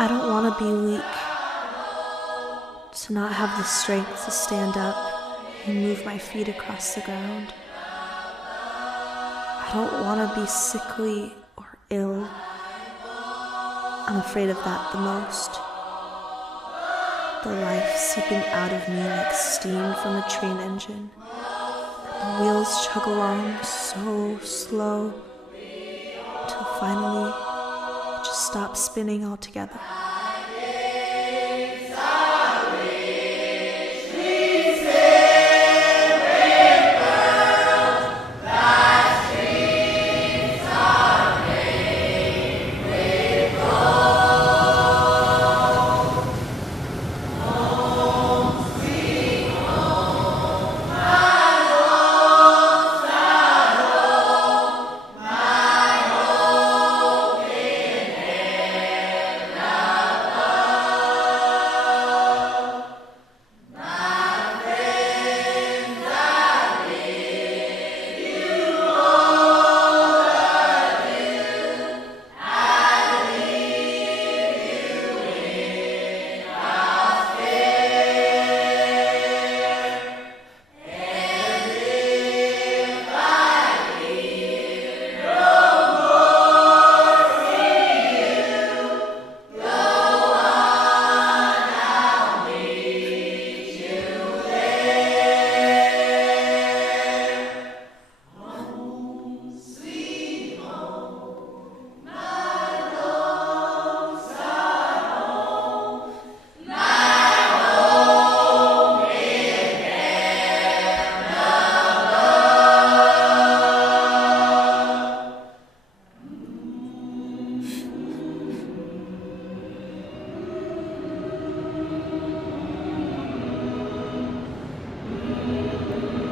I don't want to be weak, to not have the strength to stand up and move my feet across the ground. I don't want to be sickly or ill. I'm afraid of that the most. The life seeping out of me like steam from a train engine. The wheels chug along so slow until finally it just stops spinning altogether.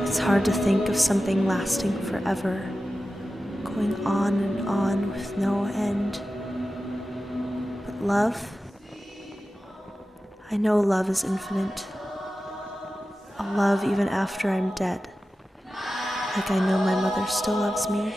It's hard to think of something lasting forever, going on and on with no end. But love, I know love is infinite. I'll love even after I'm dead, like I know my mother still loves me.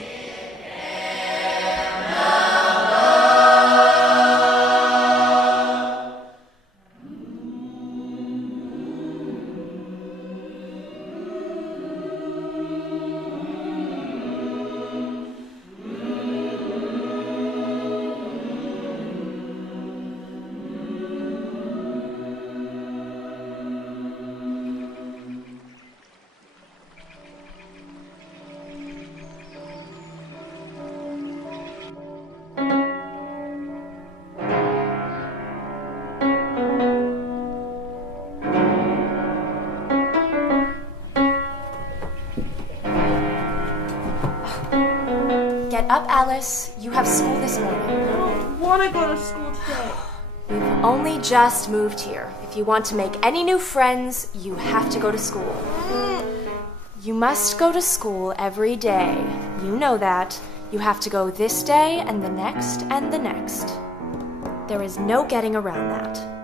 Get up, Alice. You have school this morning. I don't want to go to school today. We've only just moved here. If you want to make any new friends, you have to go to school. You must go to school every day. You know that. You have to go this day and the next and the next. There is no getting around that.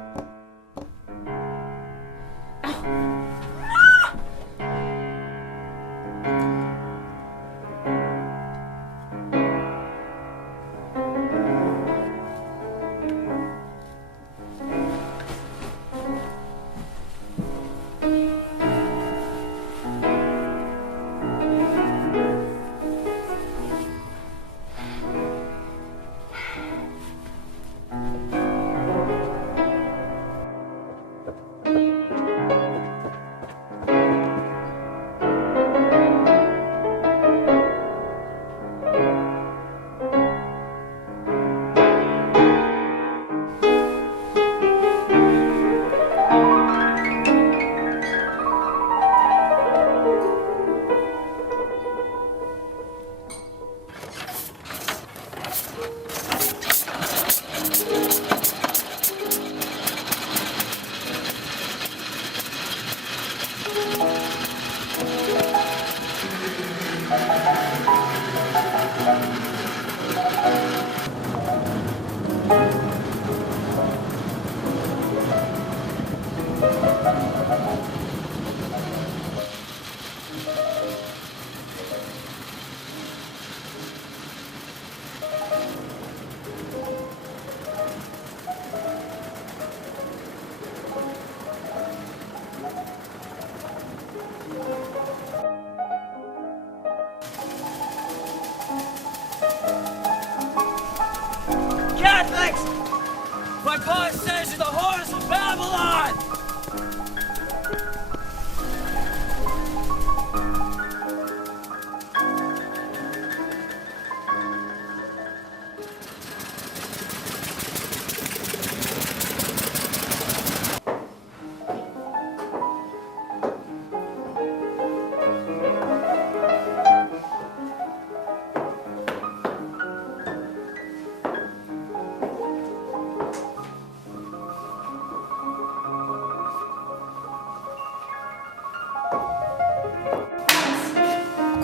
My boss says you're the horse of Babylon!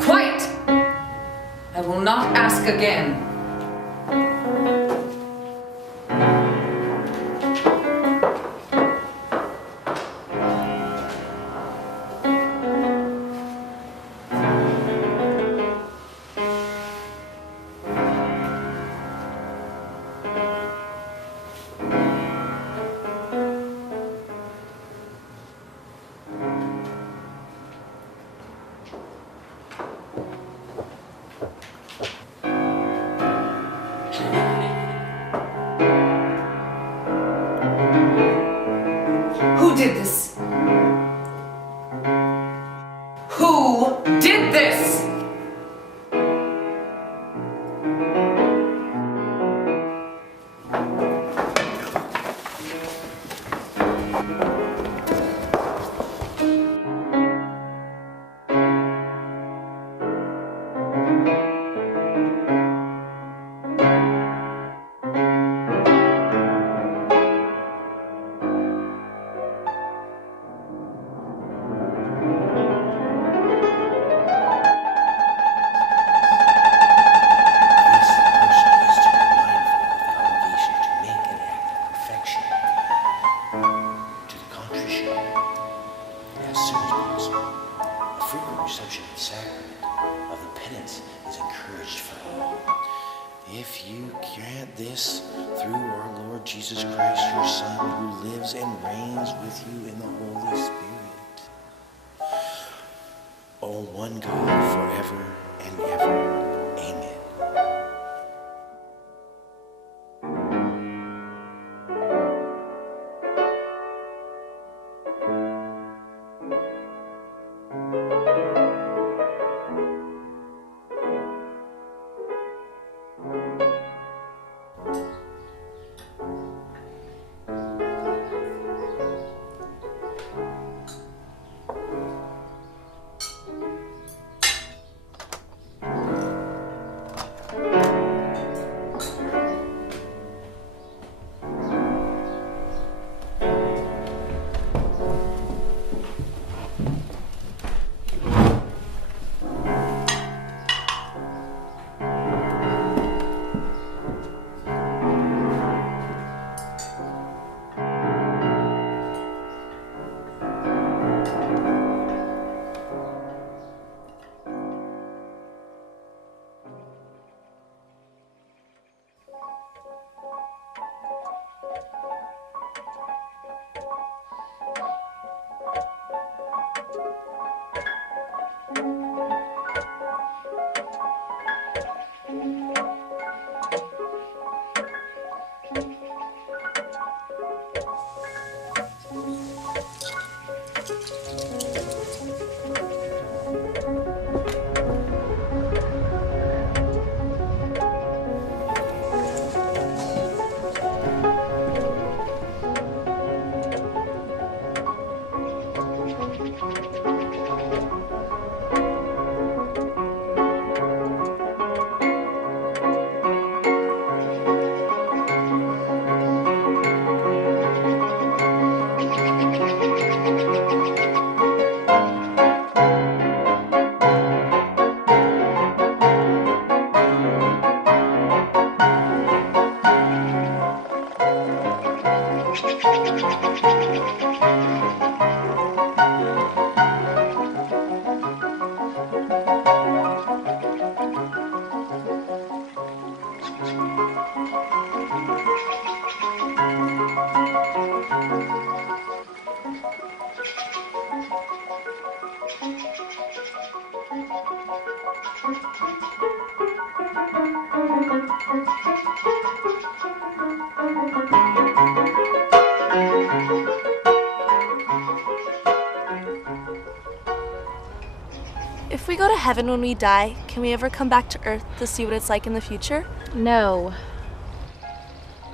Quiet! I will not ask again. Who did this? Who did this? If you grant this through our Lord Jesus Christ, your Son, who lives and reigns with you in the Holy Spirit, O one God, forever and ever. Amen. go to heaven when we die, can we ever come back to Earth to see what it's like in the future? No.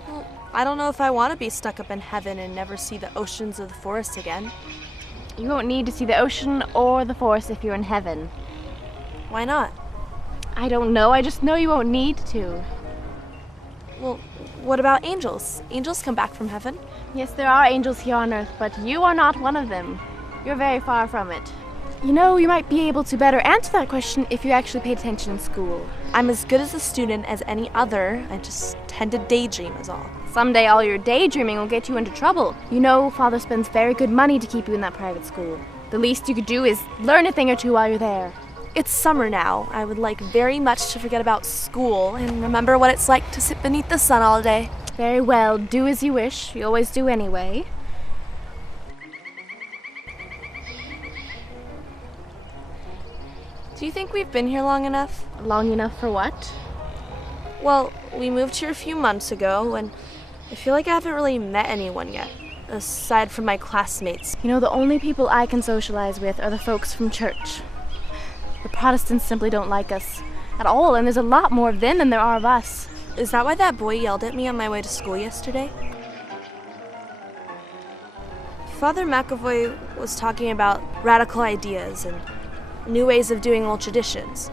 Well, I don't know if I want to be stuck up in heaven and never see the oceans or the forest again. You won't need to see the ocean or the forest if you're in heaven. Why not? I don't know, I just know you won't need to. Well, what about angels? Angels come back from heaven. Yes, there are angels here on Earth, but you are not one of them. You're very far from it. You know, you might be able to better answer that question if you actually paid attention in school. I'm as good as a student as any other. I just tend to daydream is all. Someday all your daydreaming will get you into trouble. You know, Father spends very good money to keep you in that private school. The least you could do is learn a thing or two while you're there. It's summer now. I would like very much to forget about school and remember what it's like to sit beneath the sun all day. Very well, do as you wish. You always do anyway. Do you think we've been here long enough? Long enough for what? Well, we moved here a few months ago, and I feel like I haven't really met anyone yet, aside from my classmates. You know, the only people I can socialize with are the folks from church. The Protestants simply don't like us at all, and there's a lot more of them than there are of us. Is that why that boy yelled at me on my way to school yesterday? Father McAvoy was talking about radical ideas and new ways of doing old traditions,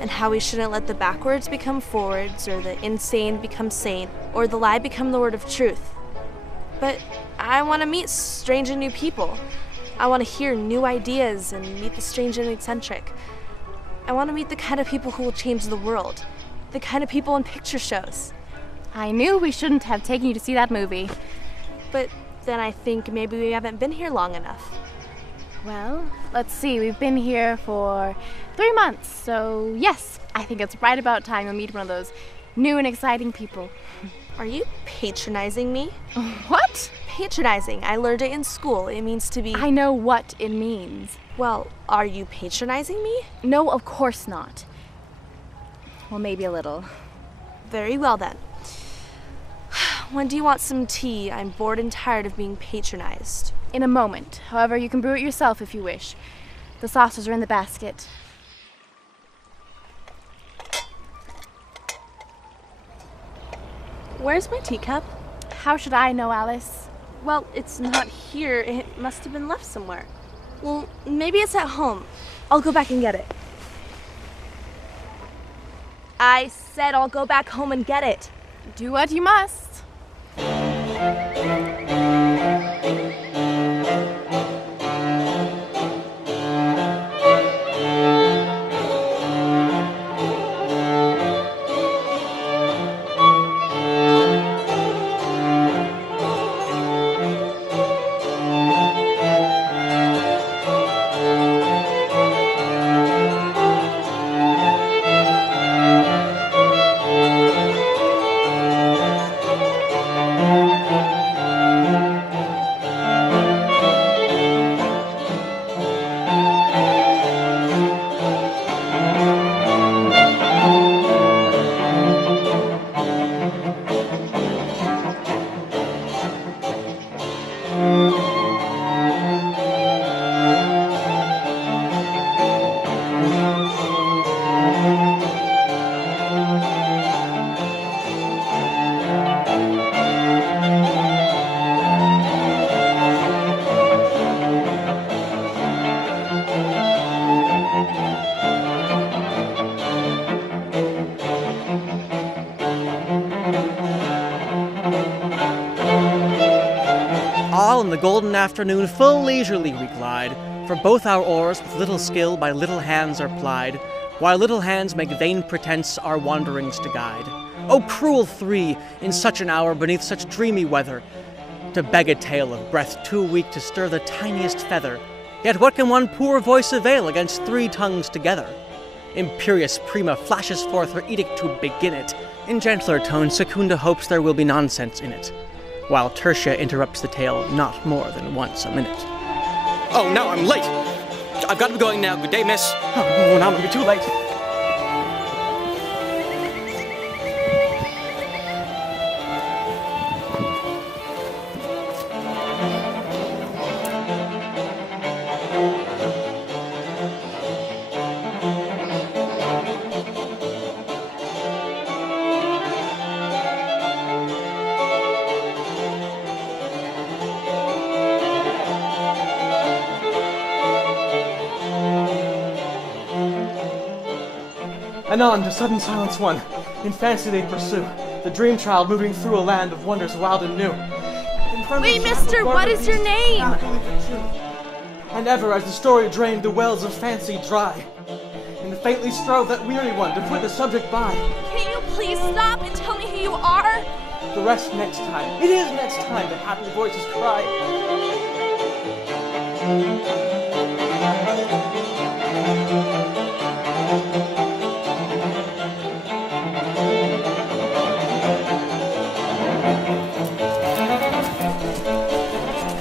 and how we shouldn't let the backwards become forwards, or the insane become sane, or the lie become the word of truth. But I want to meet strange and new people. I want to hear new ideas and meet the strange and eccentric. I want to meet the kind of people who will change the world, the kind of people in picture shows. I knew we shouldn't have taken you to see that movie. But then I think maybe we haven't been here long enough. Well, let's see, we've been here for 3 months, so yes, I think it's right about time you'll meet one of those new and exciting people. Are you patronizing me? What? Patronizing. I learned it in school. It means to be... I know what it means. Well, are you patronizing me? No, of course not. Well, maybe a little. Very well then. When do you want some tea? I'm bored and tired of being patronized. In a moment. However, you can brew it yourself if you wish. The saucers are in the basket. Where's my teacup? How should I know, Alice? Well, it's not here. It must have been left somewhere. Well, maybe it's at home. I'll go back and get it. I said I'll go back home and get it. Do what you must. All in the golden afternoon full leisurely we glide, for both our oars with little skill by little hands are plied, while little hands make vain pretense our wanderings to guide. O cruel three, in such an hour beneath such dreamy weather, to beg a tale of breath too weak to stir the tiniest feather. Yet what can one poor voice avail against 3 tongues together? Imperious Prima flashes forth her edict to begin it. In gentler tones, Secunda hopes there will be nonsense in it, while Tertia interrupts the tale not more than once a minute. Oh, now I'm late! I've got to be going now. Good day, miss. Oh, now I'm gonna be too late. Anon to sudden silence one, in fancy they pursue, the dream child moving through a land of wonders wild and new. Wait, mister, what is your name? And ever as the story drained the wells of fancy dry, and faintly strove that weary one to put the subject by. Can't you please stop and tell me who you are? The rest next time. It is next time, the happy voices cry.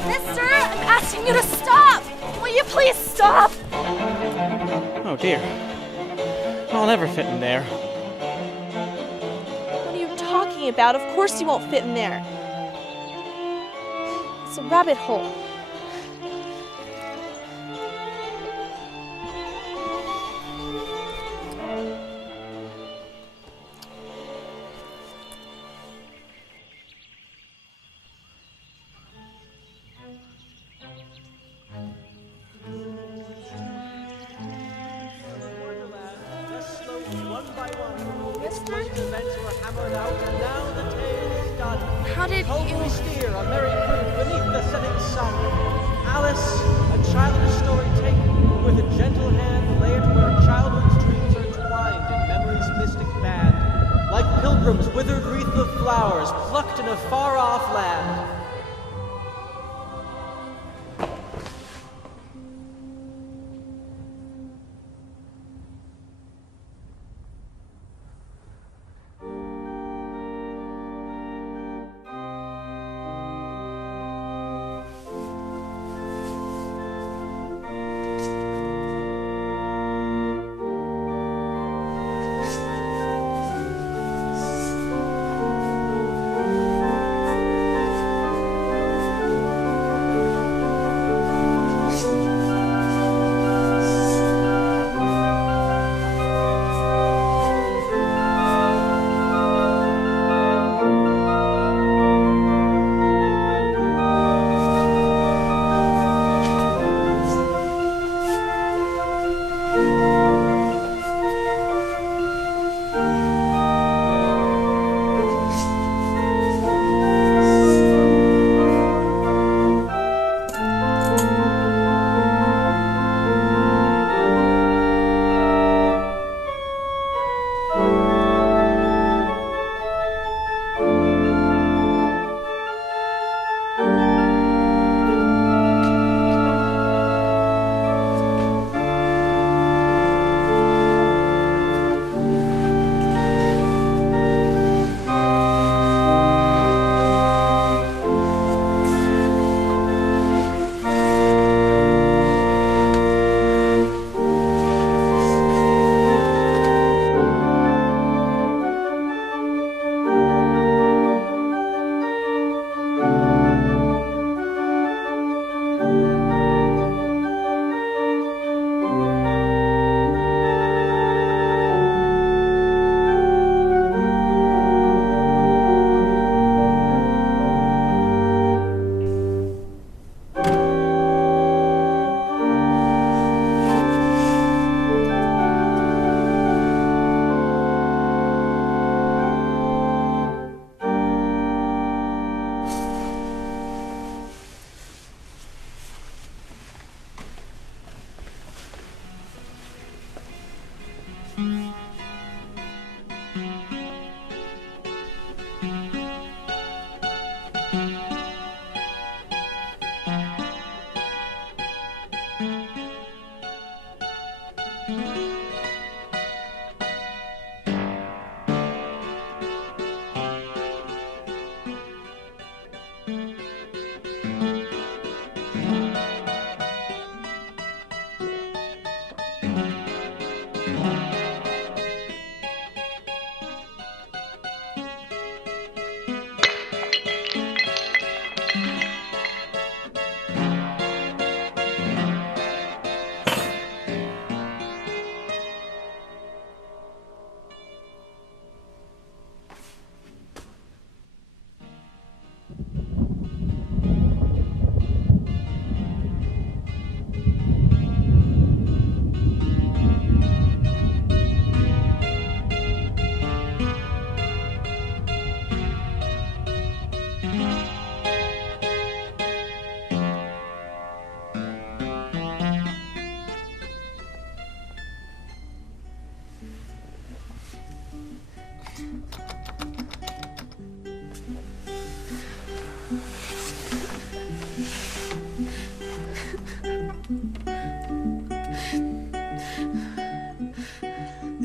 Mister, I'm asking you to stop! Will you please stop? Oh dear. I'll never fit in there. What are you talking about? Of course you won't fit in there. It's a rabbit hole. How did you... steer a merry cruise beneath the setting sun. Alice, a childish story take, with a gentle hand lay it where childhood's dreams are twined in memory's mystic band, like pilgrims' withered wreath of flowers plucked in a far-off land.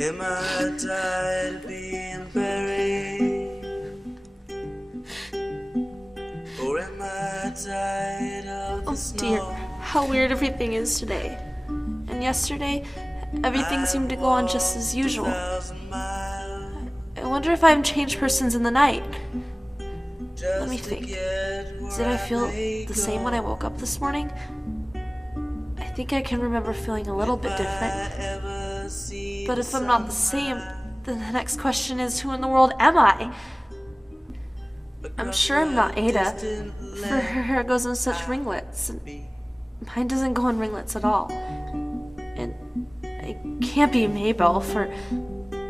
Am I tired of being buried? Or am I tired of the snow? Dear, how weird everything is today. And yesterday, everything seemed to go on just as usual. I wonder if I've changed persons in the night. Let me think. Did I feel the same when I woke up this morning? I think I can remember feeling a little bit different. But if I'm not the same, then the next question is, who in the world am I? I'm sure I'm not Ada, for her hair goes in such ringlets, and mine doesn't go in ringlets at all. And I can't be Mabel, for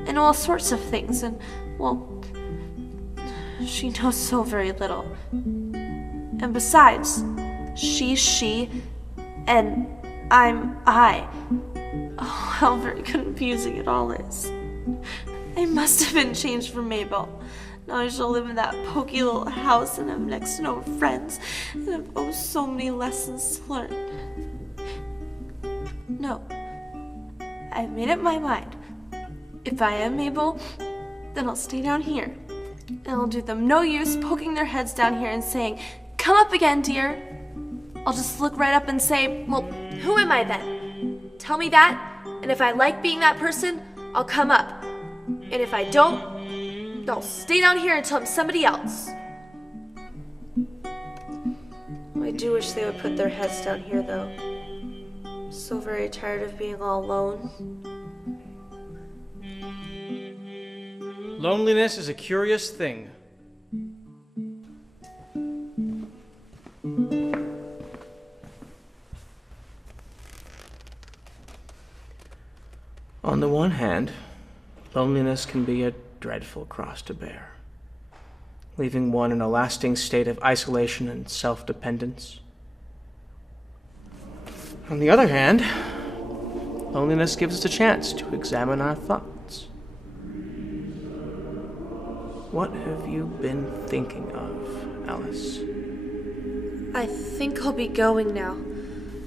I know all sorts of things, and, well, she knows so very little. And besides, she's she, and I'm I. Oh, how very confusing it all is. I must have been changed from Mabel. Now I shall live in that poky little house and have next to no friends, and have oh so many lessons to learn. No, I've made up my mind. If I am Mabel, then I'll stay down here, and I'll do them no use poking their heads down here and saying, "Come up again, dear." I'll just look right up and say, "Well, who am I then? Tell me that, and if I like being that person, I'll come up. And if I don't, I'll stay down here until I'm somebody else." I do wish they would put their heads down here, though. I'm so very tired of being all alone. Loneliness is a curious thing. On the one hand, loneliness can be a dreadful cross to bear, leaving one in a lasting state of isolation and self-dependence. On the other hand, loneliness gives us a chance to examine our thoughts. What have you been thinking of, Alice? I think I'll be going now.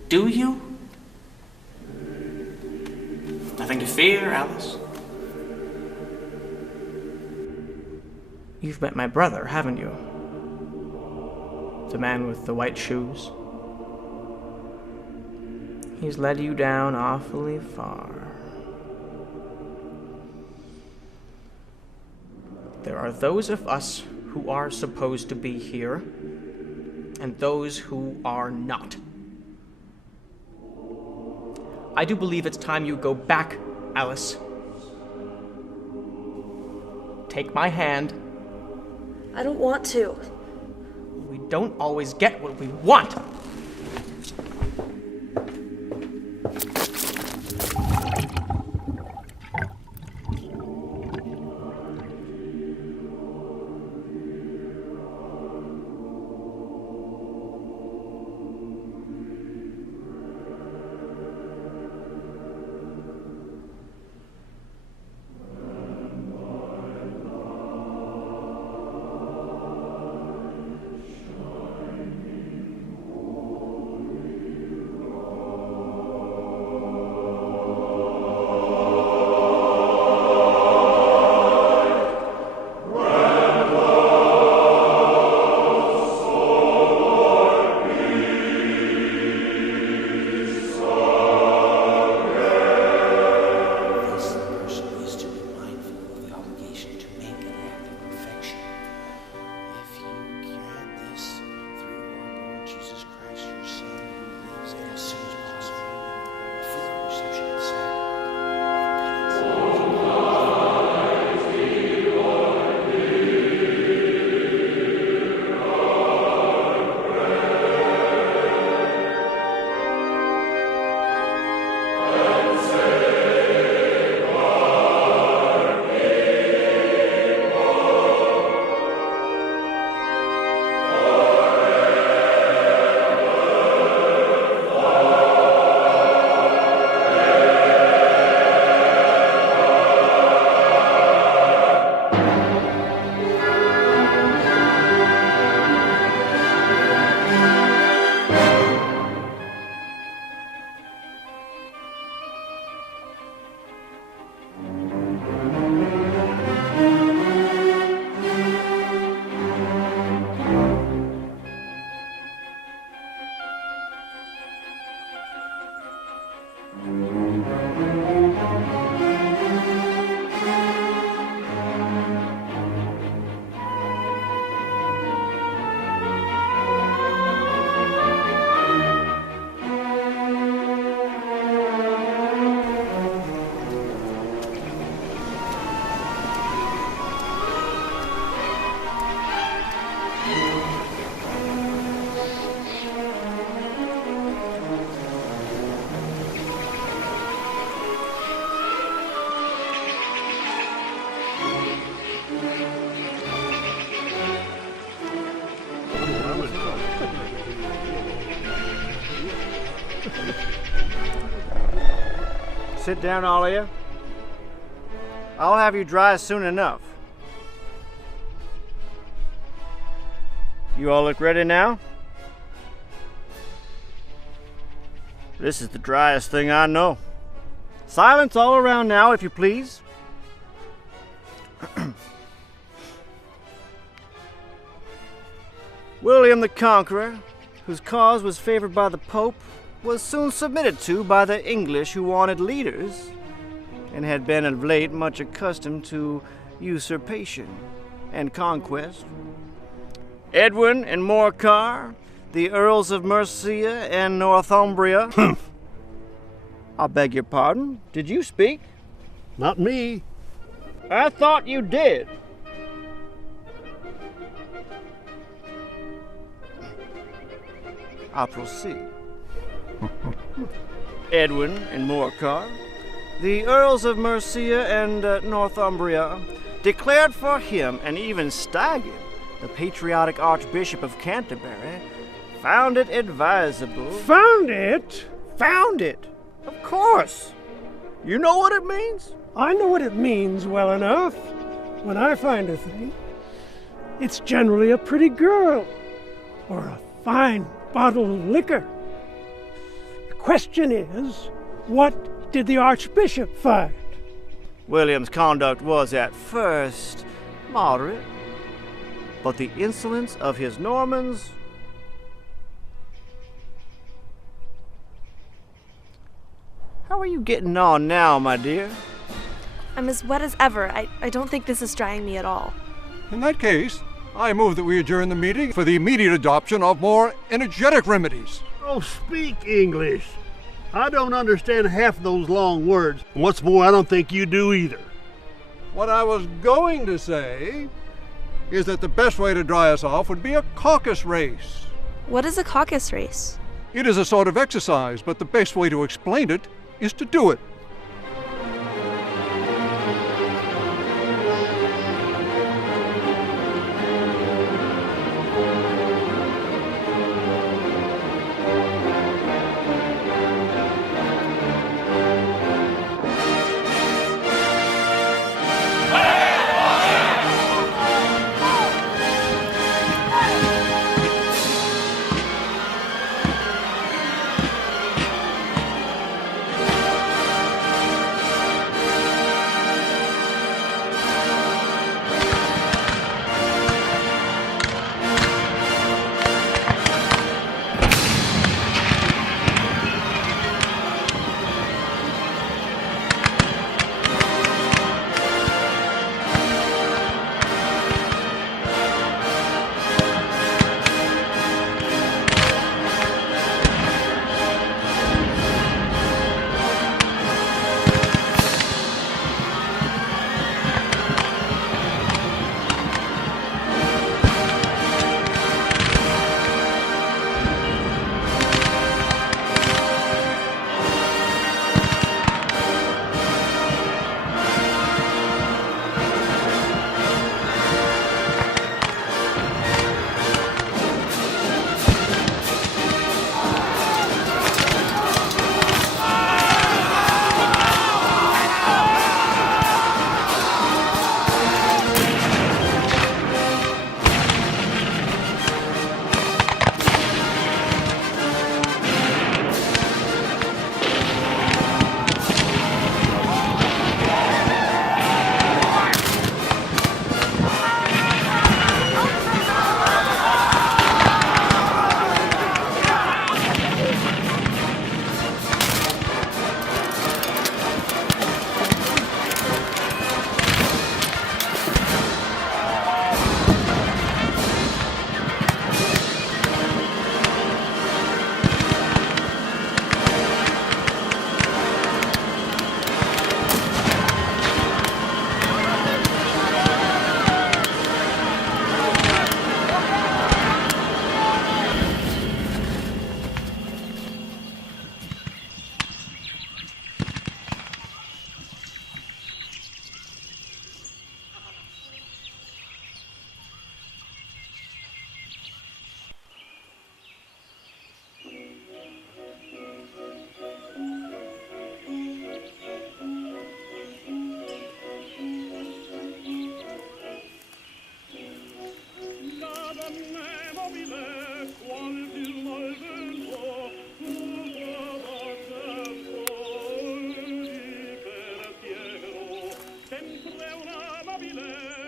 Do you? Nothing to fear, Alice. You've met my brother, haven't you? The man with the white shoes. He's led you down awfully far. There are those of us who are supposed to be here, and those who are not. I do believe it's time you go back, Alice. Take my hand. I don't want to. We don't always get what we want. Sit down, all of you. I'll have you dry soon enough. You all look ready now? This is the driest thing I know. Silence all around now, if you please. William the Conqueror, whose cause was favored by the Pope, was soon submitted to by the English, who wanted leaders and had been of late much accustomed to usurpation and conquest. Edwin and Morcar, the Earls of Mercia and Northumbria. I beg your pardon, did you speak? Not me. I thought you did. I'll proceed. Edwin and Morcar, the Earls of Mercia and Northumbria, declared for him, and even Staggen, the patriotic Archbishop of Canterbury, found it advisable. Found it? Found it? Of course. You know what it means? I know what it means well enough. When I find a thing, it's generally a pretty girl or a fine bottle of liquor. The question is, what did the Archbishop find? William's conduct was at first moderate, but the insolence of his Normans... How are you getting on now, my dear? I'm as wet as ever. I don't think this is drying me at all. In that case, I move that we adjourn the meeting for the immediate adoption of more energetic remedies. Oh, speak English. I don't understand half those long words. What's more, I don't think you do either. What I was going to say is that the best way to dry us off would be a caucus race. What is a caucus race? It is a sort of exercise, but the best way to explain it is to do it.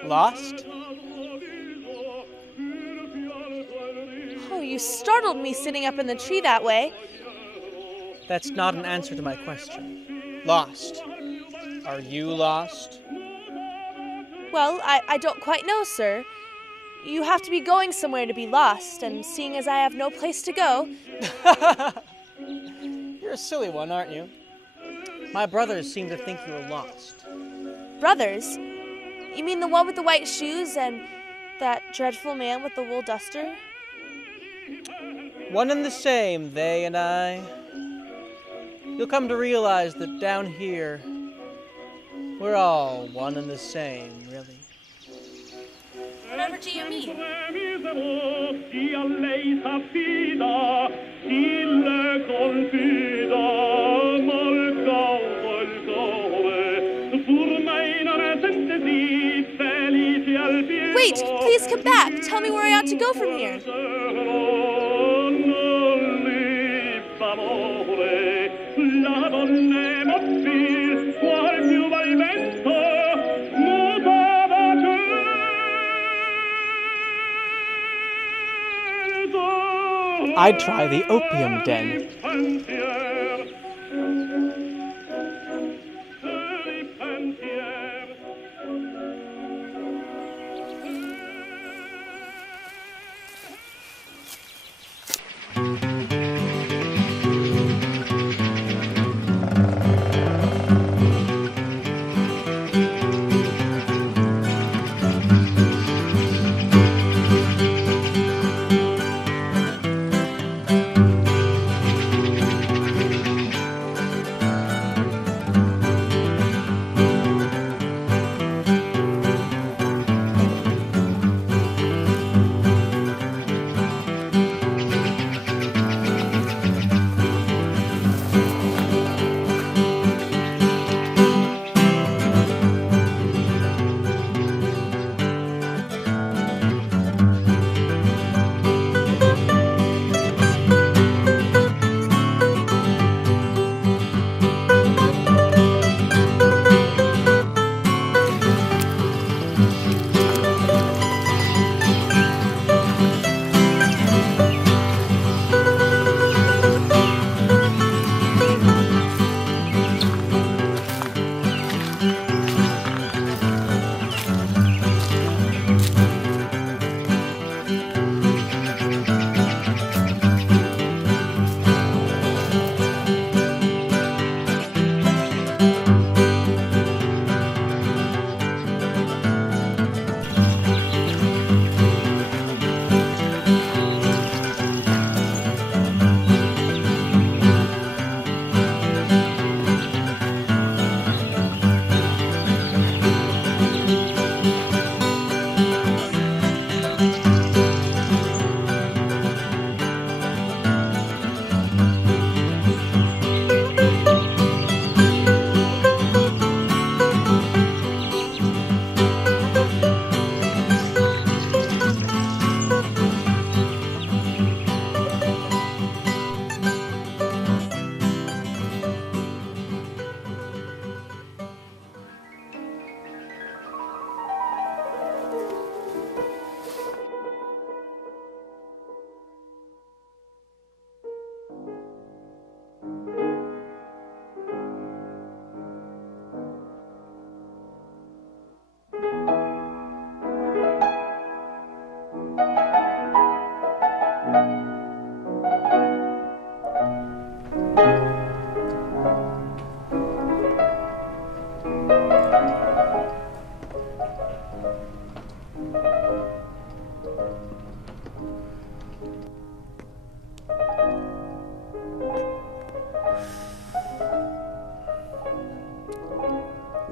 Lost? Oh, you startled me sitting up in the tree that way. That's not an answer to my question. Lost. Are you lost? Well, I don't quite know, sir. You have to be going somewhere to be lost, and seeing as I have no place to go... You're a silly one, aren't you? My brothers seem to think you were lost. Brothers? You mean the one with the white shoes and that dreadful man with the wool duster? One and the same, they and I. You'll come to realize that down here, we're all one and the same, really. Whatever do you mean? Wait, please come back. Tell me where I ought to go from here. I'd try the opium den.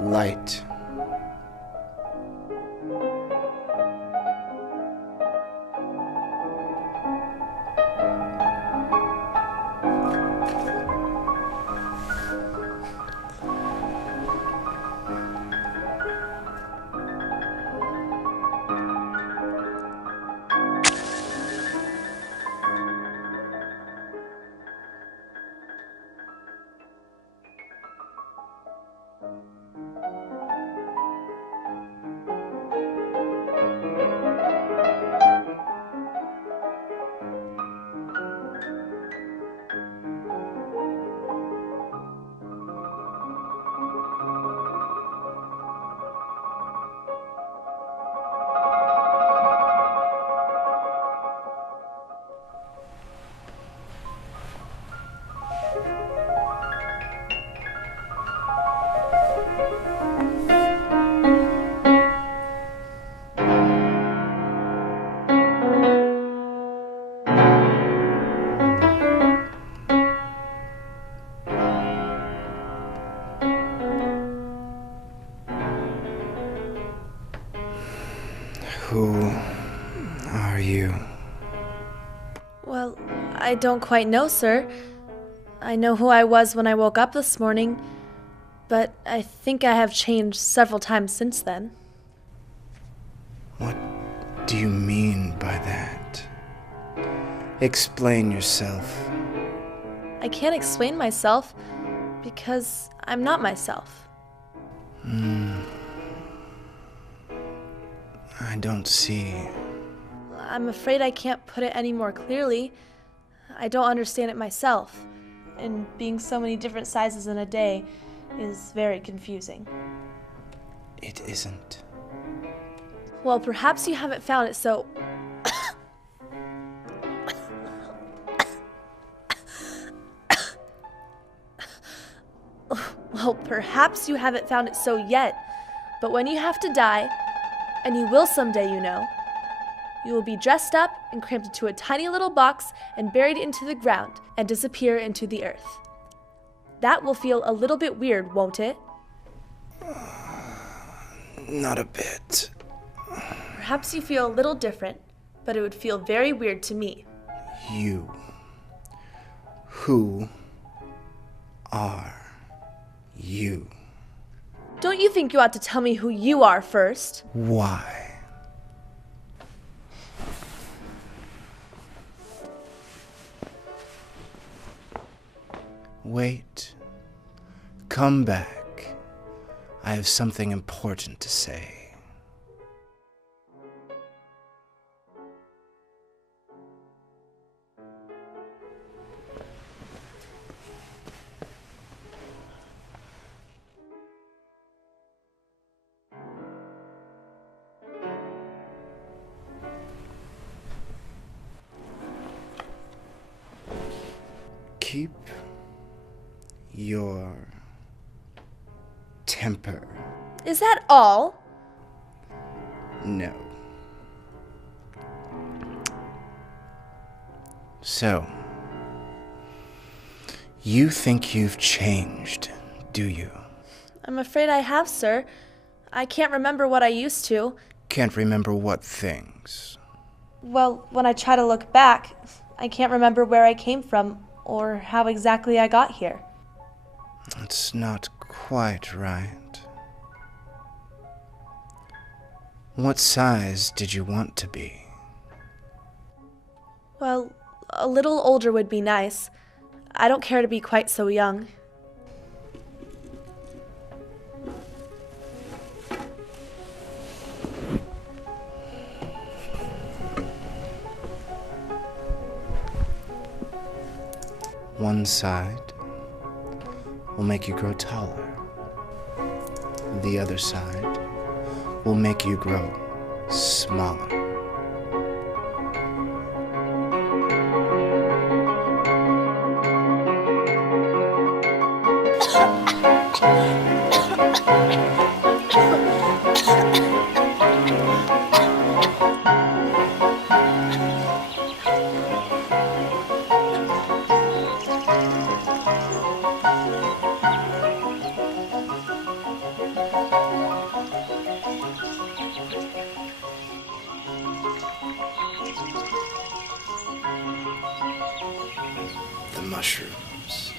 Light. I don't quite know, sir. I know who I was when I woke up this morning, but I think I have changed several times since then. What do you mean by that? Explain yourself. I can't explain myself because I'm not myself. I don't see. I'm afraid I can't put it any more clearly. I don't understand it myself, and being so many different sizes in a day is very confusing. It isn't. Well, perhaps you haven't found it so... Well, perhaps you haven't found it so yet, but when you have to die, and you will someday, you know, you will be dressed up and crammed into a tiny little box and buried into the ground and disappear into the earth. That will feel a little bit weird, won't it? Not a bit. Perhaps you feel a little different, but it would feel very weird to me. You. Who are you? Don't you think you ought to tell me who you are first? Why? Wait. Come back. I have something important to say. Keep your temper. Is that all? No. So, you think you've changed, do you? I'm afraid I have, sir. I can't remember what I used to. Can't remember what things? Well, when I try to look back, I can't remember where I came from or how exactly I got here. It's not quite right. What size did you want to be? Well, a little older would be nice. I don't care to be quite so young. One side will make you grow taller. The other side will make you grow smaller. The mushrooms.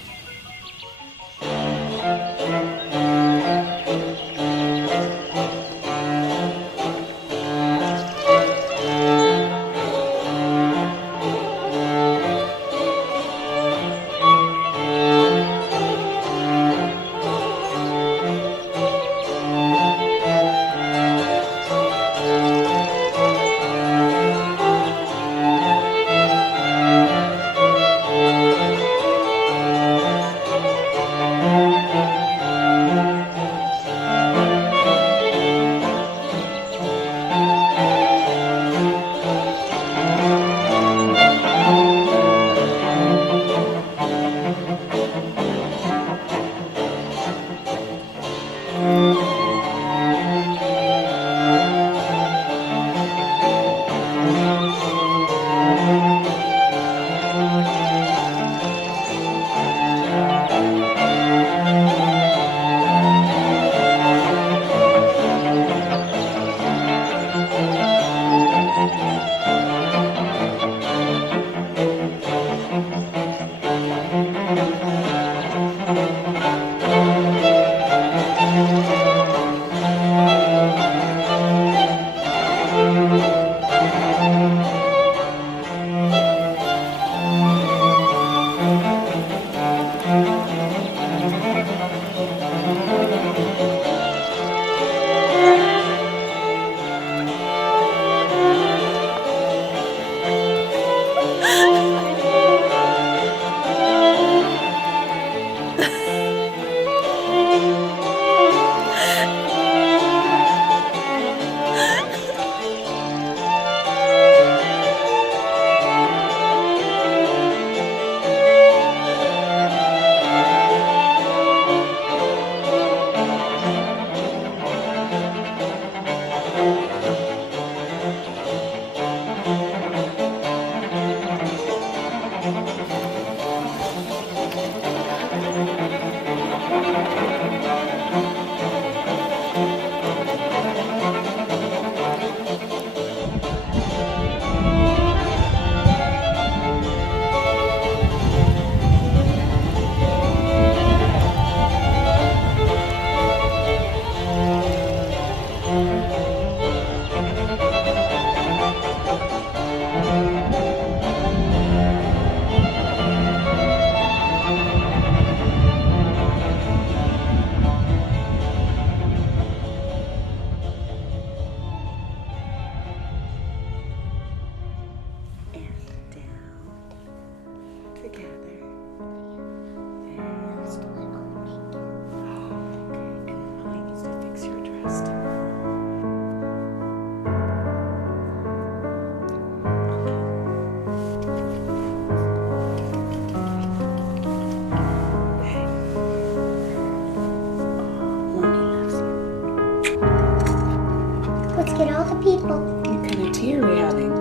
people. What kind of tea are we having?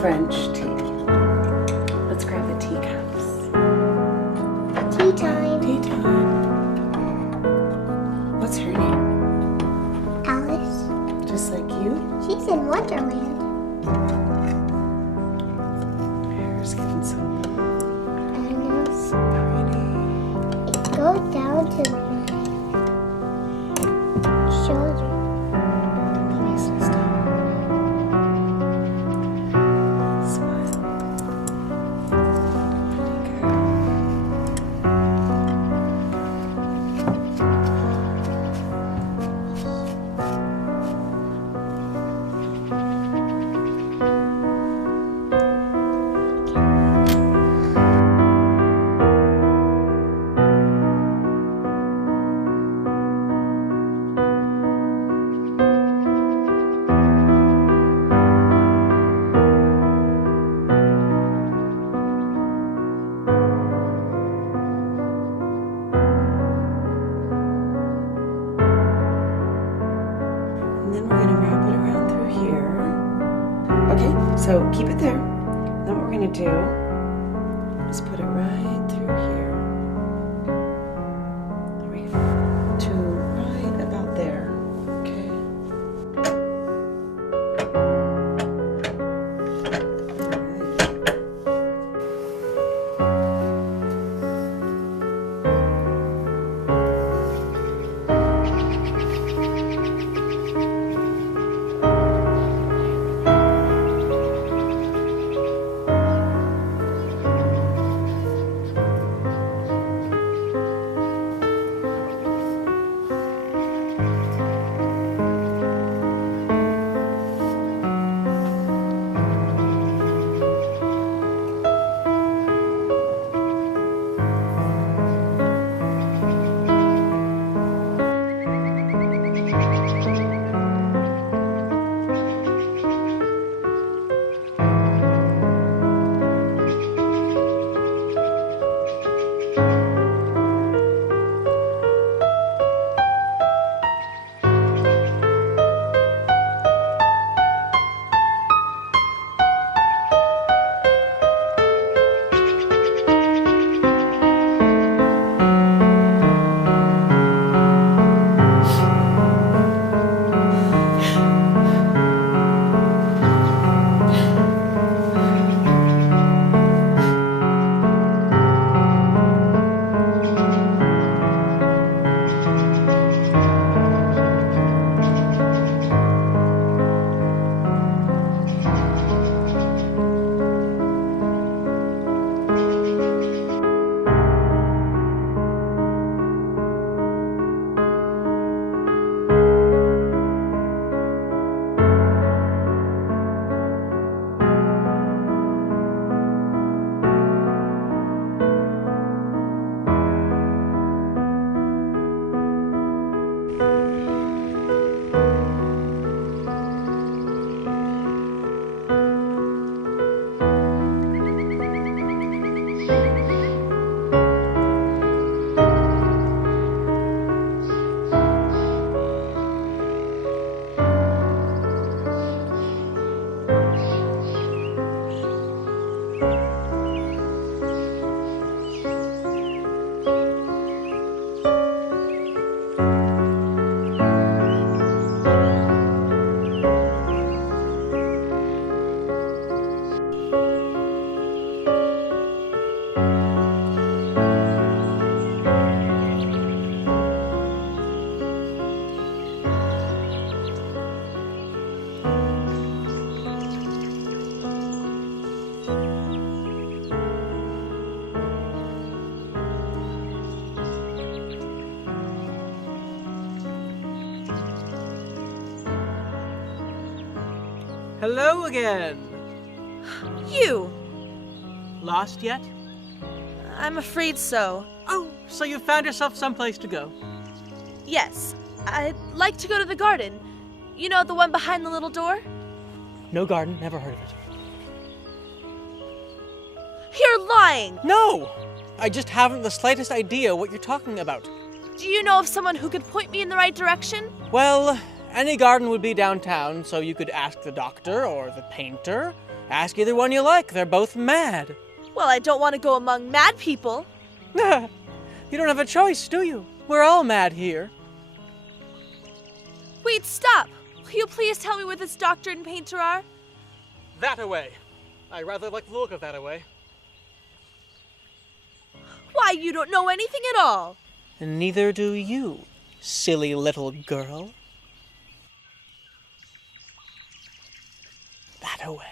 French tea. Let's grab the teacups. Tea time. Tea time. What's her name? Alice. Just like you? She's in Wonderland. Her hair's getting so I know. so pretty. It goes down to my shoulder. That makes me stop. Smile. Pretty girl. And then we're gonna wrap it around through here. Okay, so keep it there. Then what we're gonna do is put it right through here. There we go. To right about there. Okay. Hello again. You! Lost yet? I'm afraid so. Oh, so you found yourself someplace to go. Yes, I'd like to go to the garden. You know, the one behind the little door? No garden, never heard of it. You're lying! No! I just haven't the slightest idea what you're talking about. Do you know of someone who could point me in the right direction? Well, Any garden would be downtown, so you could ask the doctor or the painter. Ask either one you like. They're both mad. Well, I don't want to go among mad people. You don't have a choice, do you? We're all mad here. Wait, stop! Will you please tell me where this doctor and painter are? That-a-way. I rather like the look of that-a-way. Why, you don't know anything at all. And neither do you, silly little girl. That-a-way.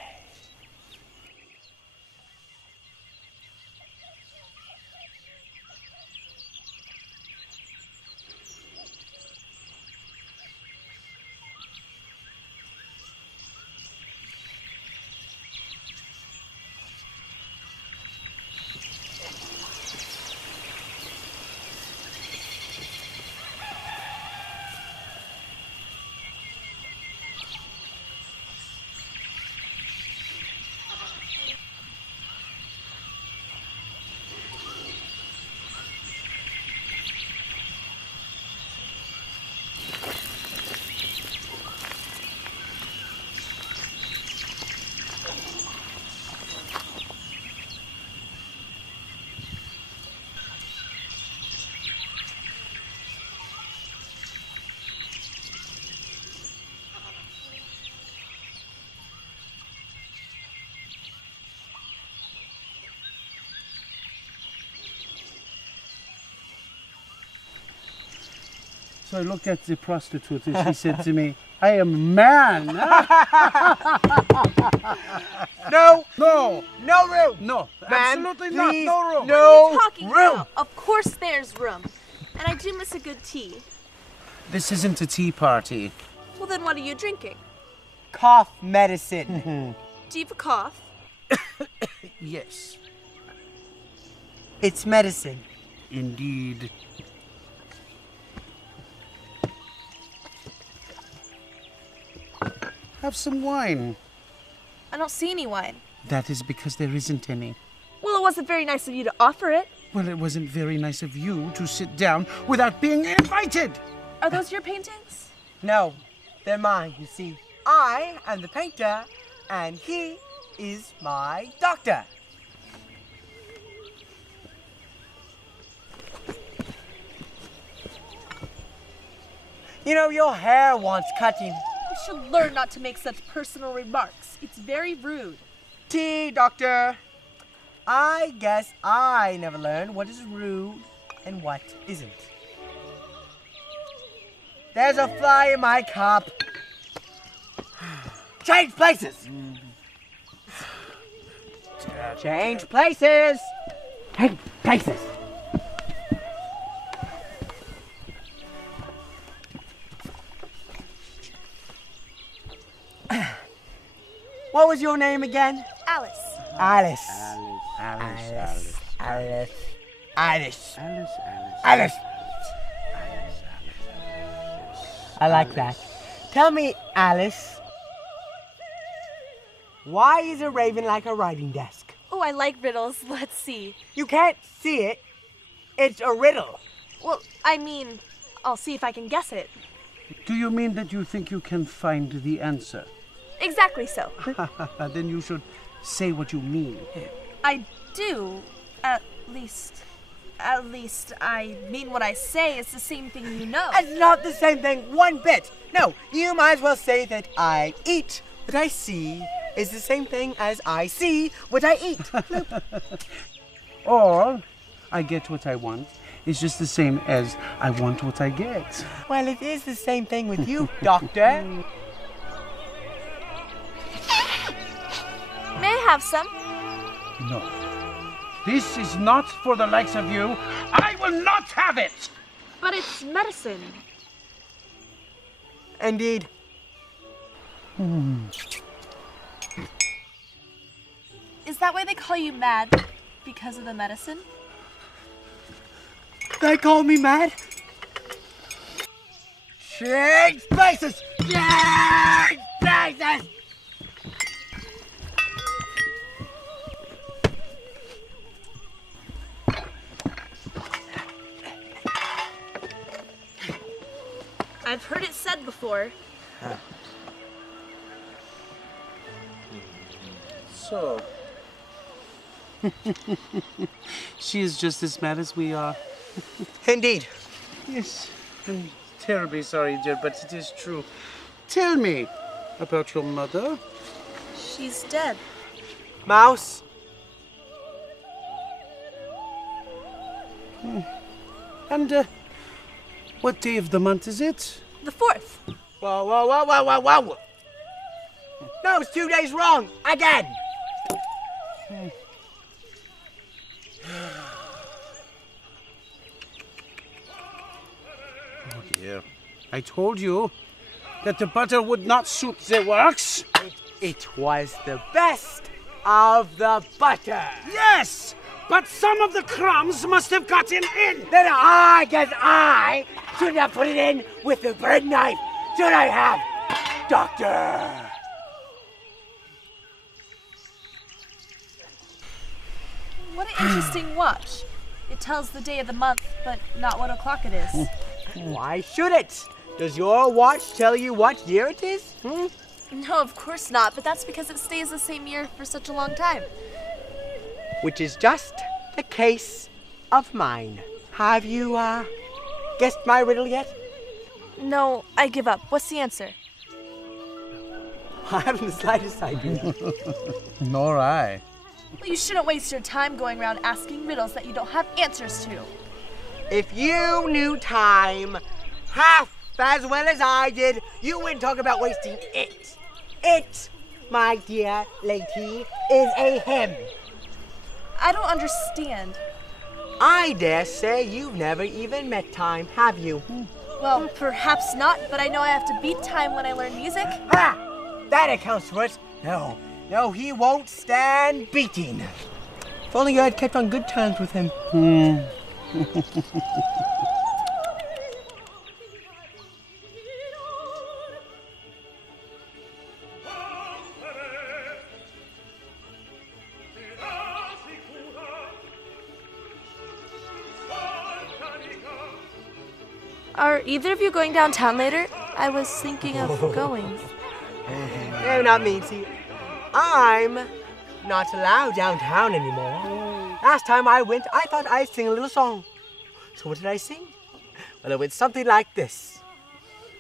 So I looked at the prostitute and she said to me, I am a man. No. No. No room. No. Man, Absolutely please, not. No room. No What are you talking room. about? Of course there's room. And I do miss a good tea. This isn't a tea party. Well, then what are you drinking? Cough medicine. Do you have a cough? Yes. It's medicine. Indeed. Have some wine. I don't see any wine. That is because there isn't any. Well, it wasn't very nice of you to offer it. Well, it wasn't very nice of you to sit down without being invited. Are those your paintings? No, they're mine, you see. I am the painter, and he is my doctor. You know, your hair wants cutting. You should learn not to make such personal remarks. It's very rude. Tea, doctor. I guess I never learned what is rude and what isn't. There's a fly in my cup. Change places. Change places. Change places. What was your name again? Alice. Alice. Alice. Alice. Alice. Alice. Alice. I like that. Tell me, Alice, why is a raven like a writing desk? Oh, I like riddles. Let's see. You can't see it. It's a riddle. Well, I mean, I'll see if I can guess it. Do you mean that you think you can find the answer? Exactly so. Then you should say what you mean. I do. At least I mean what I say. It's the same thing you know. It's not the same thing one bit. No, you might as well say that I eat what I see is the same thing as I see what I eat. Or I get what I want. It's just the same as I want what I get. Well, it is the same thing with you, Doctor. May I have some? No. This is not for the likes of you. I will not have it! But it's medicine. Indeed. Is that why they call you mad? Because of the medicine? They call me mad? Change places! Change places! I've heard it said before, So. She is just as mad as we are. Indeed. Yes. I'm terribly sorry, dear, but it is true. Tell me about your mother. She's dead. Mouse? And, what day of the month is it? The 4th. Whoa, whoa, whoa, whoa, whoa, whoa! No, it's 2 days wrong! Again! Oh dear. I told you that the butter would not suit the works. It was the best of the butter. Yes! But some of the crumbs must have gotten in. Then I guess I should have put it in with the bread knife. Should I have, Doctor? What an interesting watch. It tells the day of the month, but not what o'clock it is. Why should it? Does your watch tell you what year it is? No, of course not, but that's because it stays the same year for such a long time. Which is just the case of mine. Have you, guessed my riddle yet? No, I give up. What's the answer? I haven't the slightest idea. Nor I. Well, you shouldn't waste your time going around asking riddles that you don't have answers to. If you knew time half as well as I did, you wouldn't talk about wasting it. It, my dear lady, is a hymn. I don't understand. I dare say you've never even met time, have you? Well, perhaps not, but I know I have to beat time when I learn music. Ha! That accounts for it. No, he won't stand beating. If only I had kept on good terms with him. Are either of you going downtown later? I was thinking of going. No, not me. See, I'm not allowed downtown anymore. Last time I went, I thought I'd sing a little song. So what did I sing? Well, it went something like this.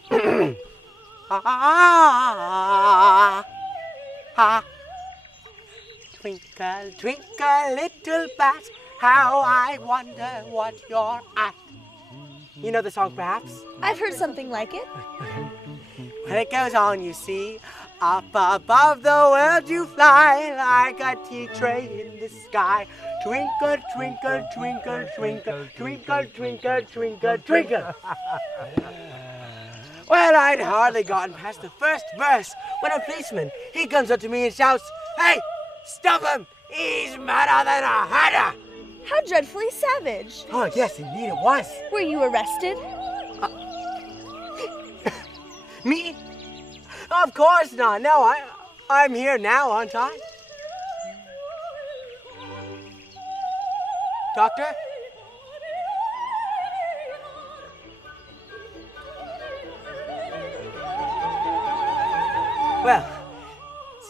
Twinkle, twinkle, little bat, how I wonder what you're at. You know the song, perhaps? I've heard something like it. When it goes on, you see, up above the world you fly like a tea tray in the sky. Twinkle, twinkle, twinkle, twinkle, twinkle, twinkle, twinkle, twinkle. Well, I'd hardly gotten past the first verse when a policeman, he comes up to me and shouts, "Hey, stop him! He's madder than a hatter!" How dreadfully savage. Oh, yes, indeed it was. Were you arrested? Me? Of course not. No, I'm here now, aren't I? Doctor? Well,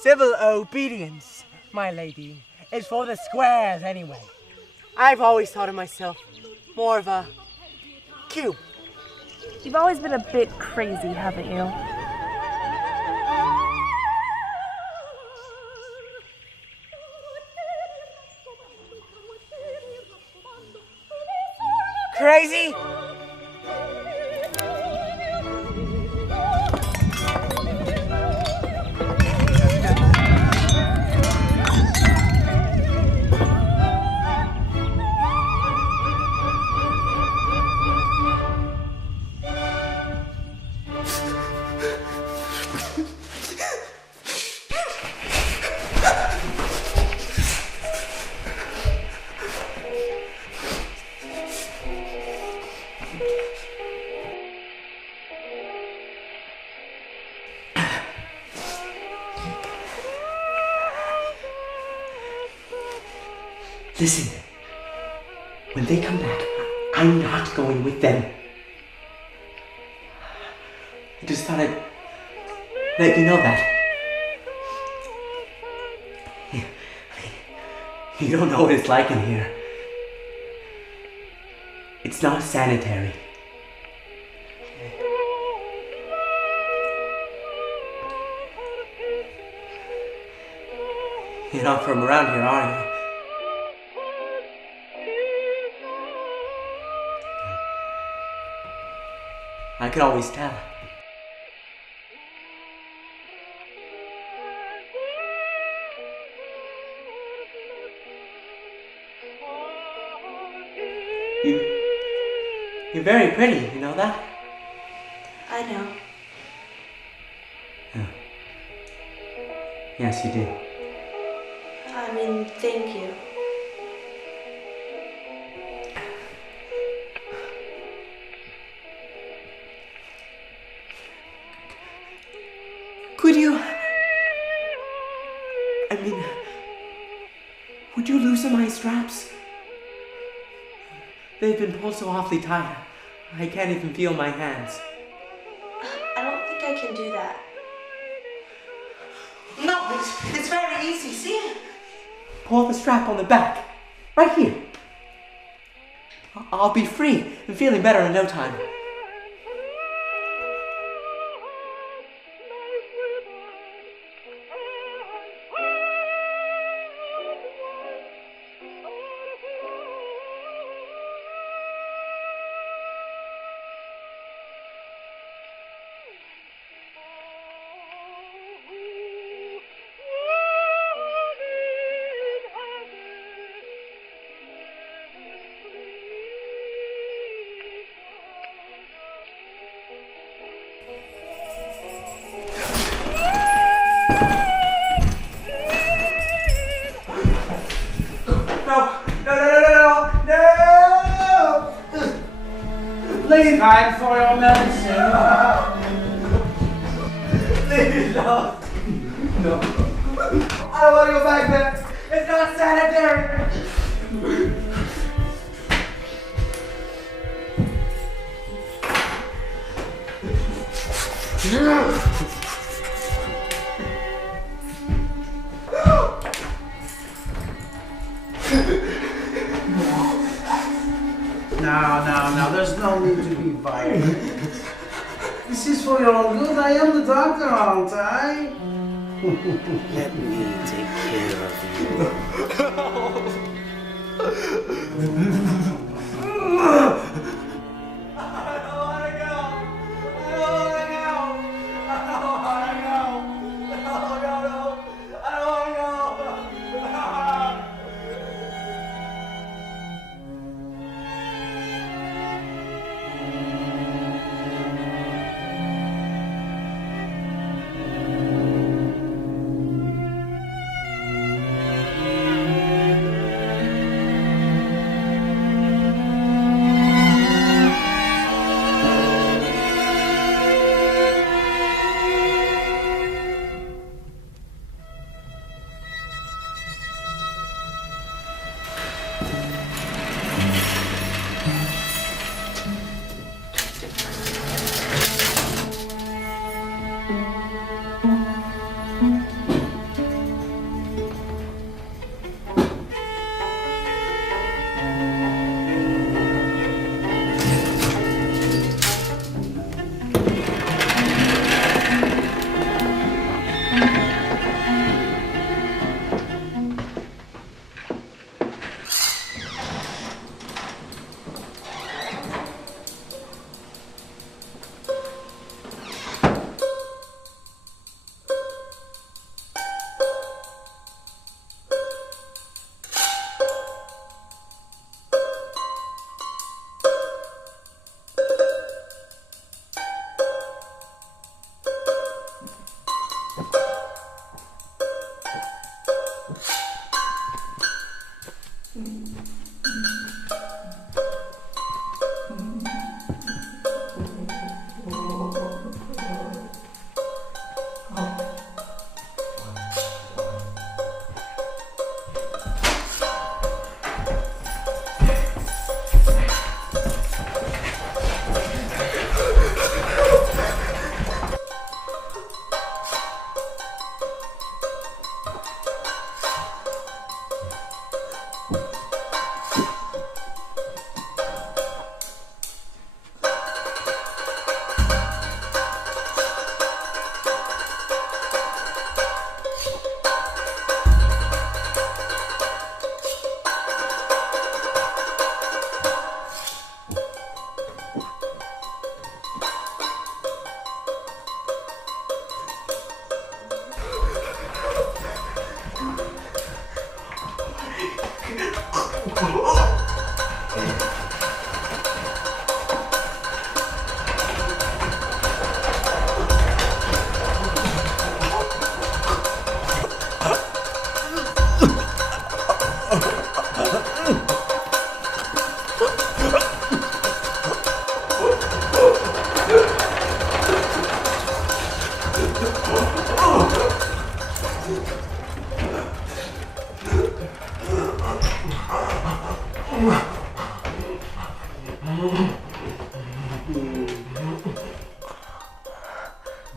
civil obedience, my lady, is for the squares anyway. I've always thought of myself more of a cube. You've always been a bit crazy, haven't you? Crazy? Listen, when they come back, I'm not going with them. I just thought I'd let you know that. You don't know what it's like in here. It's not sanitary. You're not from around here, are you? I could always tell. You're very pretty, you know that? I know. Oh. Yes, you do. I mean, thank you. Could you... I mean... Would you loosen my straps? They've been pulled so awfully tight. I can't even feel my hands. I don't think I can do that. No, it's very easy, see? Pull the strap on the back. Right here. I'll be free and feeling better in no time. Please, time for your medicine. Please, no. No. I don't want to go back there. It's not sanitary. No, there's no need to be violent. This is for your own good. I am the doctor, aren't I? Let me take care of you.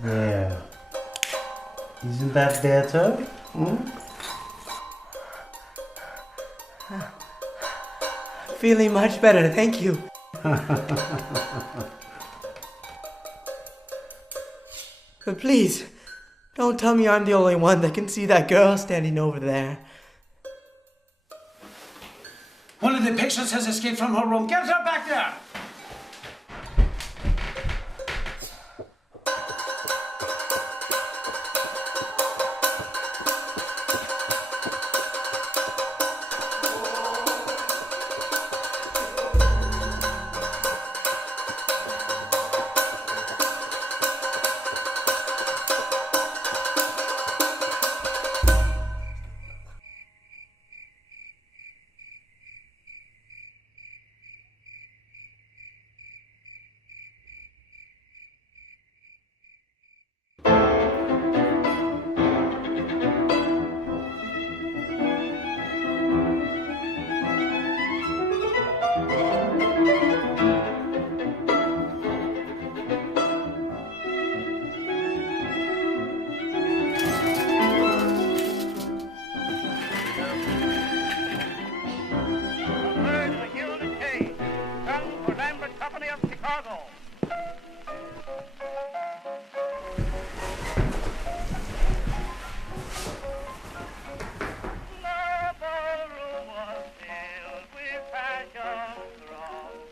There. Isn't that better? Hmm? Feeling much better, thank you. But please, don't tell me I'm the only one that can see that girl standing over there. One of the patients has escaped from her room. Get her back there!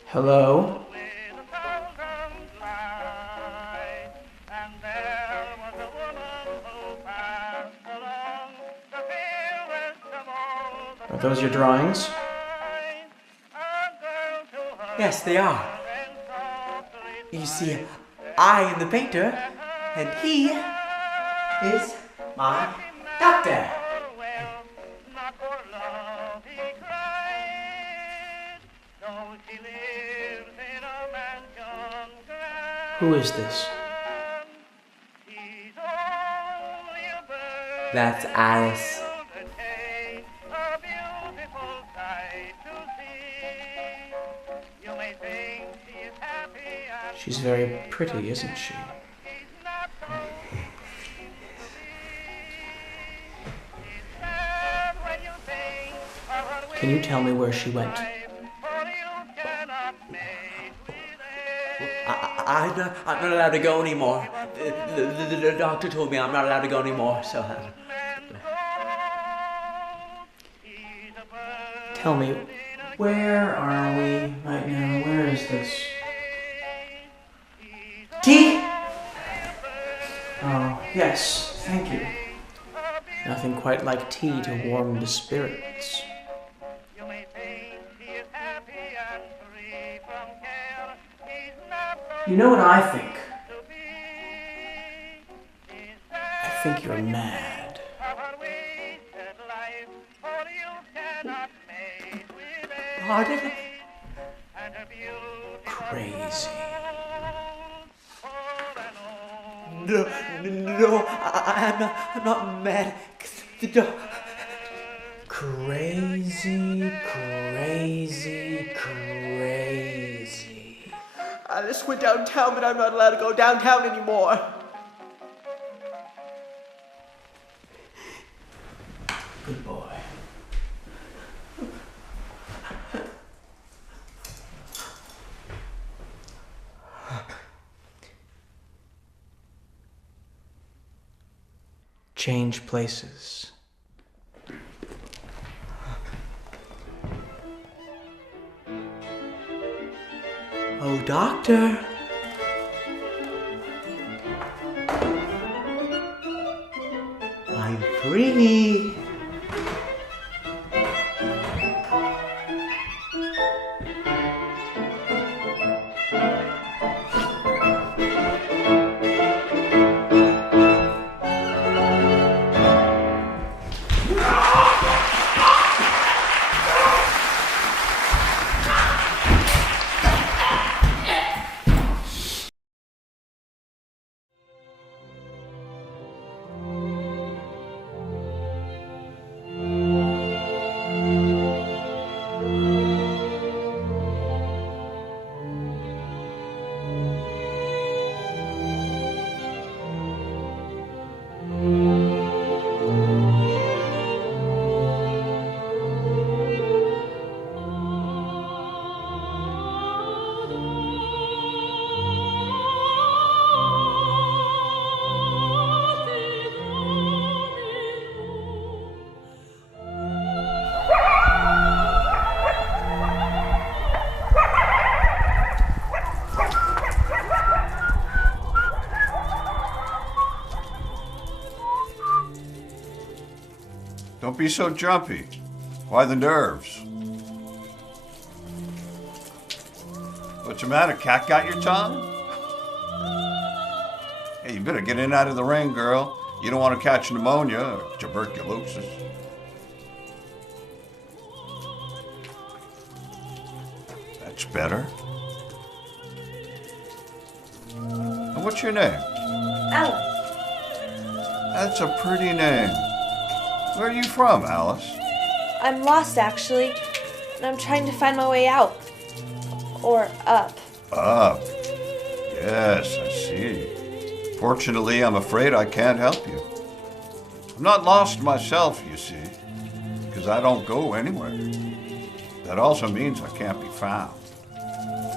Hello? Are those your drawings? Yes, they are. You see, I am the painter, and he is my doctor. Who is this? That's Alice. She's very pretty, isn't she? Can you tell me where she went? I'm not allowed to go anymore. The doctor told me I'm not allowed to go anymore, so... Tell me, where are we right now? Where is this? Tea? Oh, yes, thank you. Nothing quite like tea to warm the spirits. You know what I think? I think you're mad. Pardon? Crazy. No, I'm not mad. Crazy. Alice went downtown, but I'm not allowed to go downtown anymore. Good boy. Change places. Oh, doctor. I'm free. be so jumpy? Why the nerves? What's the matter? Cat got your tongue? Hey, you better get in out of the rain, girl. You don't want to catch pneumonia or tuberculosis. That's better. And what's your name? Alice. That's a pretty name. Where are you from, Alice? I'm lost, actually, and I'm trying to find my way out. Or up. Up. Yes, I see. Fortunately, I'm afraid I can't help you. I'm not lost myself, you see, because I don't go anywhere. That also means I can't be found.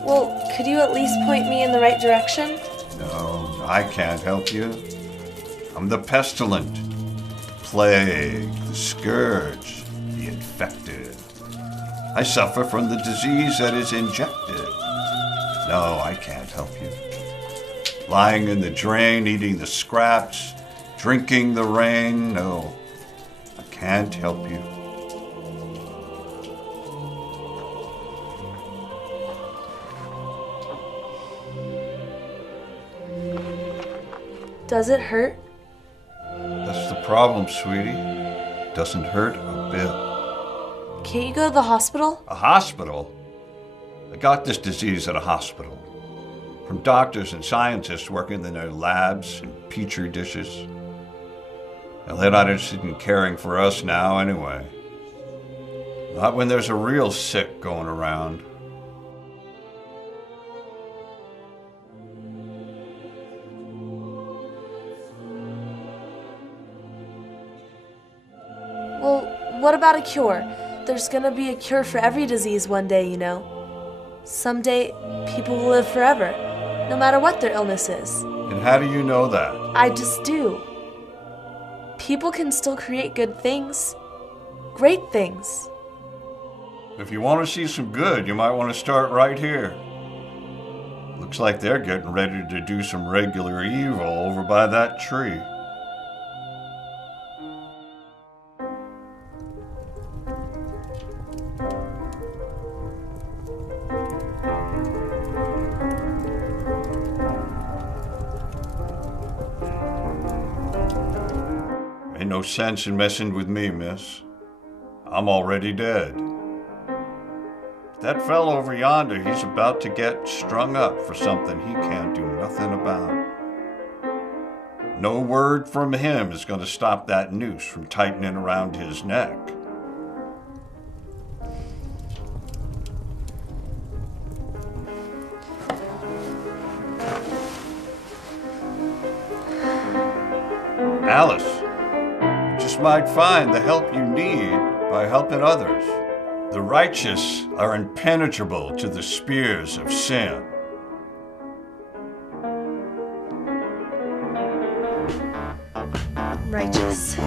Well, could you at least point me in the right direction? No, I can't help you. I'm the pestilent, the plague, the scourge, the infected. I suffer from the disease that is injected. No, I can't help you. Lying in the drain, eating the scraps, drinking the rain, no, I can't help you. Does it hurt? That's the problem, sweetie. Doesn't hurt a bit. Can't you go to the hospital? A hospital? I got this disease at a hospital. From doctors and scientists working in their labs and petri dishes. Well, they're not interested in caring for us now anyway. Not when there's a real sick going around. Well, what about a cure? There's gonna be a cure for every disease one day, you know. Someday, people will live forever, no matter what their illness is. And how do you know that? I just do. People can still create good things. Great things. If you want to see some good, you might want to start right here. Looks like they're getting ready to do some regular evil over by that tree. Ain't no sense in messing with me, miss. I'm already dead. That fellow over yonder, he's about to get strung up for something he can't do nothing about. No word from him is going to stop that noose from tightening around his neck. Alice, you just might find the help you need by helping others. The righteous are impenetrable to the spears of sin. Righteous.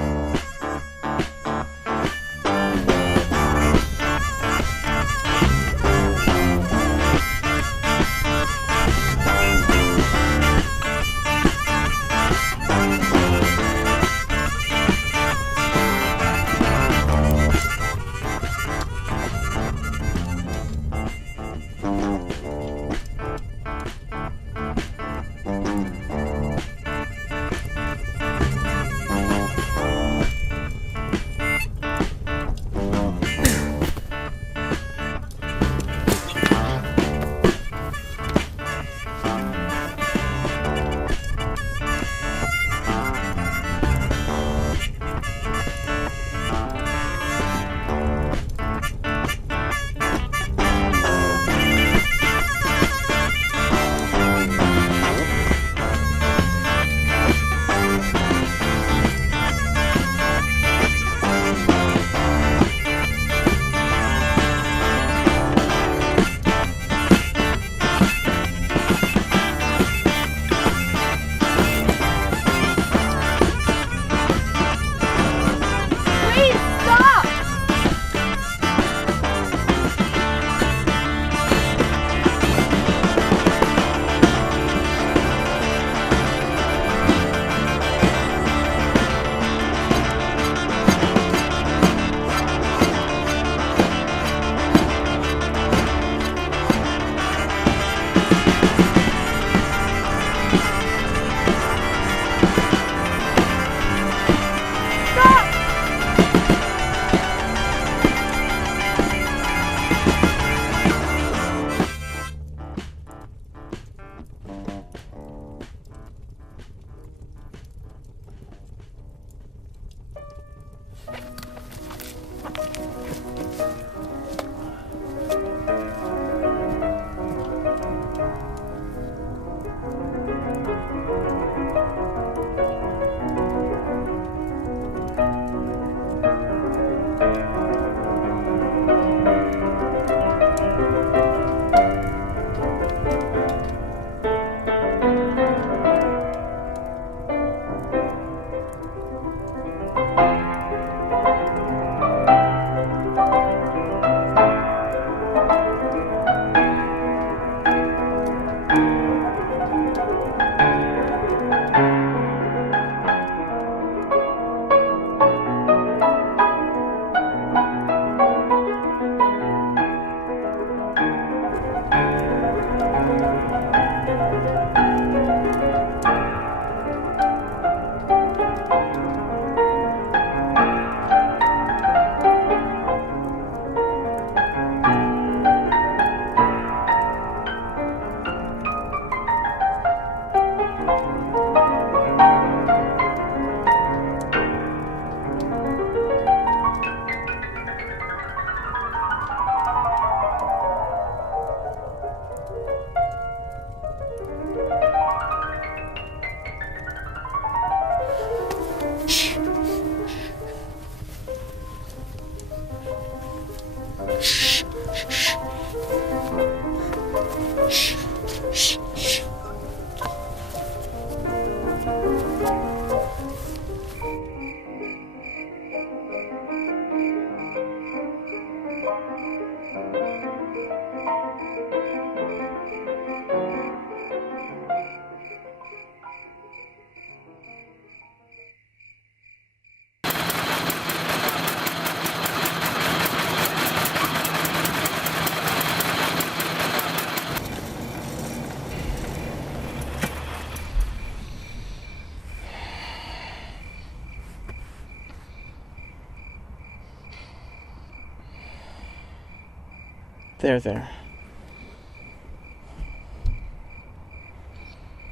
There.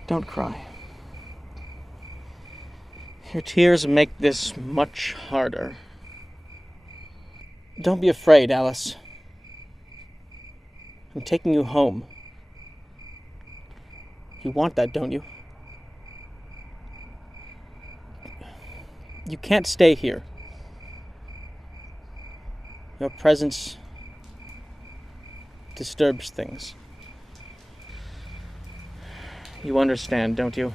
Don't cry. Your tears make this much harder. Don't be afraid, Alice. I'm taking you home. You want that, don't you? You can't stay here. Your presence disturbs things. You understand, don't you?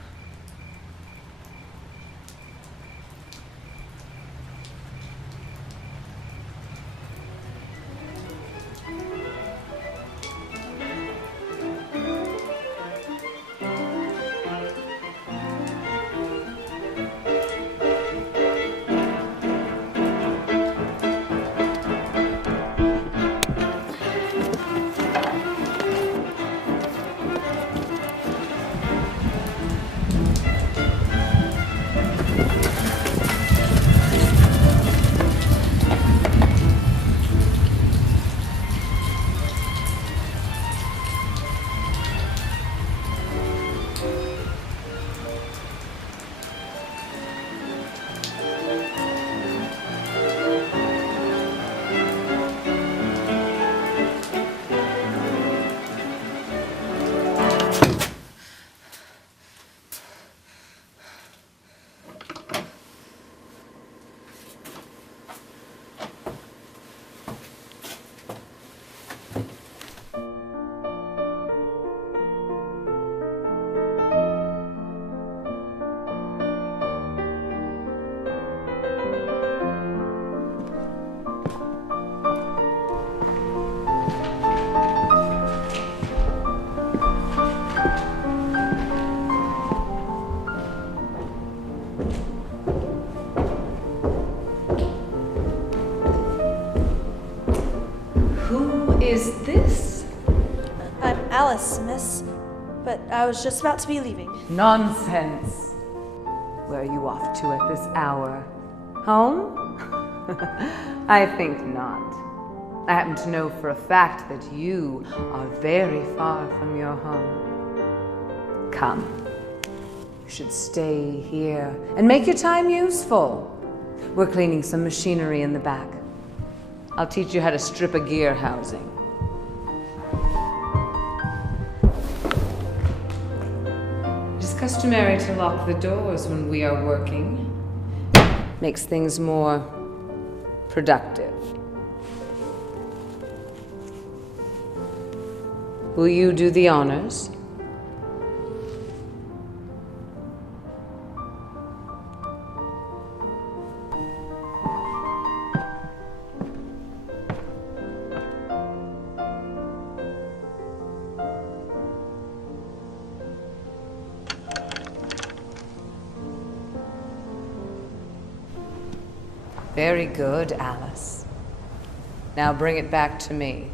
Is this? I'm Alice, miss. But I was just about to be leaving. Nonsense. Where are you off to at this hour? Home? I think not. I happen to know for a fact that you are very far from your home. Come. You should stay here and make your time useful. We're cleaning some machinery in the back. I'll teach you how to strip a gear housing. It is customary to lock the doors when we are working. Makes things more productive. Will you do the honors? Very good, Alice. Now bring it back to me.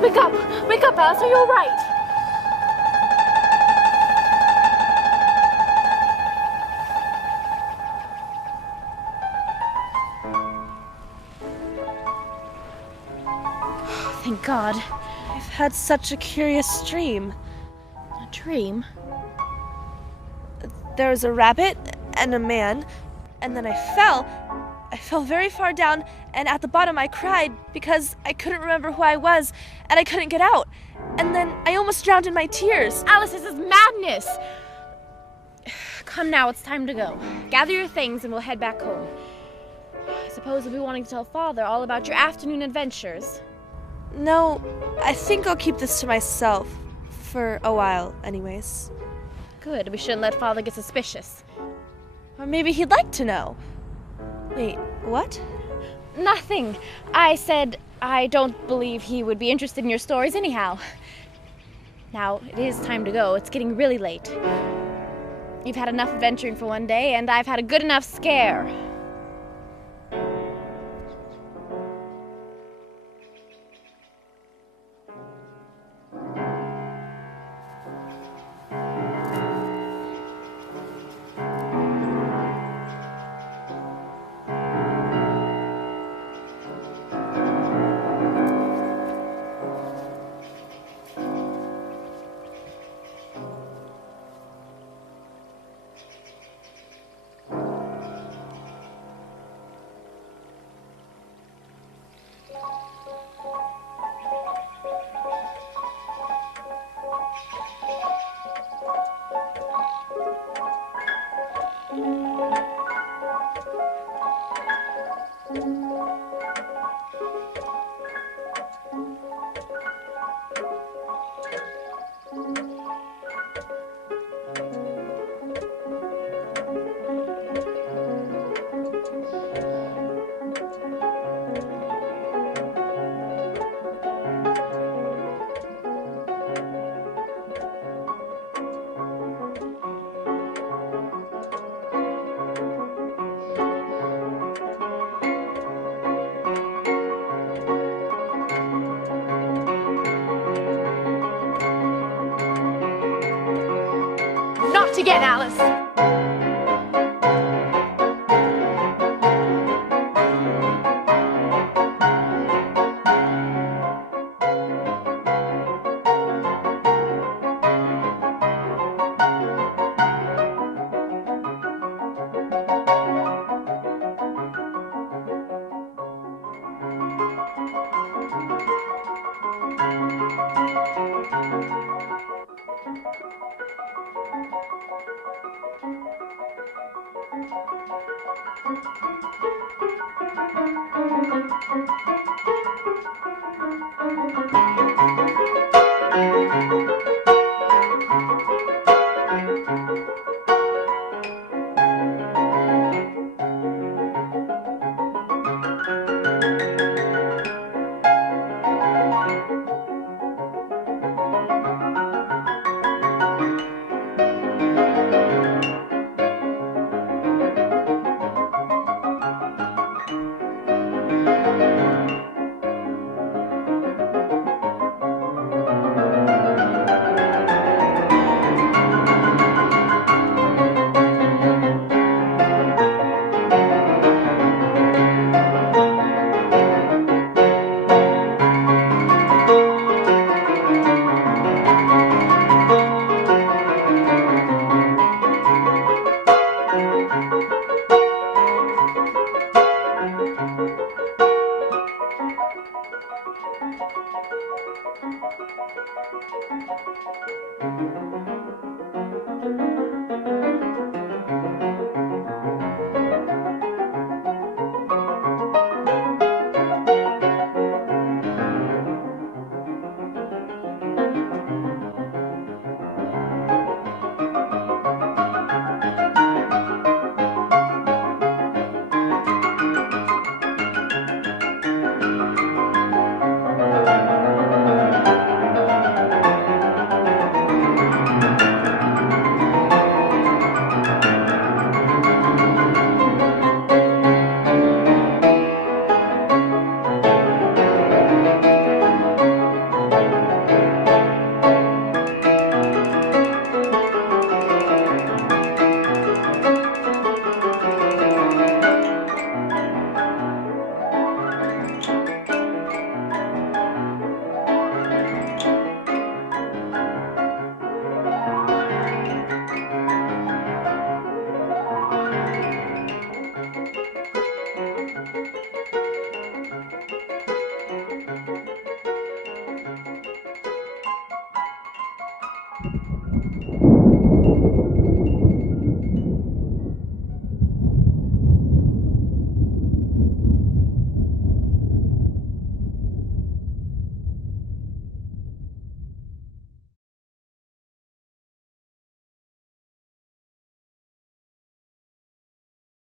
wake up! Wake up, Alice, are you alright? Thank God. I've had such a curious dream. A dream? There was a rabbit and a man, and then I fell. I fell very far down, and at the bottom I cried because I couldn't remember who I was, and I couldn't get out. And then I almost drowned in my tears. Alice, this is madness! Come now, it's time to go. Gather your things and we'll head back home. I suppose you'll be wanting to tell Father all about your afternoon adventures. No, I think I'll keep this to myself. For a while, anyways. Good, we shouldn't let Father get suspicious. Or maybe he'd like to know. Wait, what? Nothing. I said I don't believe he would be interested in your stories anyhow. Now, it is time to go. It's getting really late. You've had enough adventuring for one day, and I've had a good enough scare. Not again, Alice!